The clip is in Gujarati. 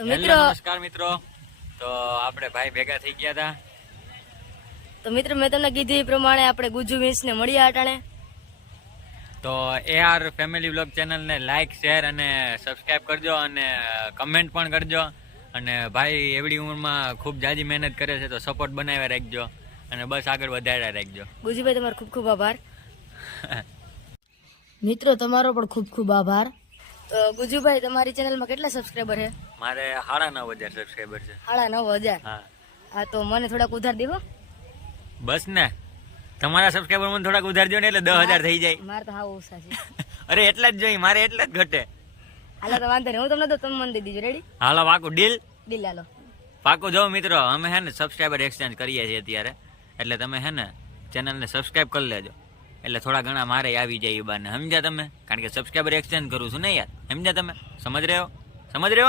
તો મિત્રો નમસ્કાર મિત્રો, તો આપણે ભાઈ ભેગા થઈ ગયા હતા. મેં તમને કીધું એ પ્રમાણે આપણે ગુજુ વીસ ને મળ્યા અટાણે. તો AR ફેમિલી વ્લોગ ચેનલને લાઈક શેર અને સબસ્ક્રાઇબ કરજો અને કમેન્ટ પણ કરજો. અને ભાઈ એવડી ઉંમરમાં ખૂબ જાજી મહેનત કરે છે તો સપોર્ટ બનાવ્યા રાખજો અને બસ આગળ વધાર્યા રાખજો. ગુજુભાઈ તમારો ખૂબ ખૂબ આભાર. મિત્રો તમારો પણ ખૂબ ખૂબ આભાર. તો ગુજુભાઈ તમારી ચેનલમાં કેટલા સબસ્ક્રાઇબર છે? મારે 9,500 સબસ્ક્રાઇબર છે. 9,500. હા હા તો મને થોડાક ઉધાર દેવો. બસ ને, તમારા સબસ્ક્રાઇબર મને થોડાક ઉધાર દો ને એટલે 10,000 થઈ જાય. મારે તો હા ઓછા છે. અરે એટલા જ જોઈએ, મારે એટલા જ ઘટે. હાલો તો વાંધો નહીં, હું તમને દઉં, તમે મને દઈ દીજો. રેડી? હાલો પાકું ડીલ. ડીલ હાલો. પાકું. જો મિત્રો, અમે હે ને સબસ્ક્રાઇબર એક્સચેન્જ કરીએ છીએ અત્યારે, એટલે તમે હે ને ચેનલને સબસ્ક્રાઇબ કરી લેજો એટલે થોડા ઘણા મારે આવી જાય એ બાને. સમજ્યા તમે? કારણ કે સબસ્ક્રાઇબર એક્સચેન્જ કરું છું ને યાર. સમજ્યા તમે? સમજ રહ્યો?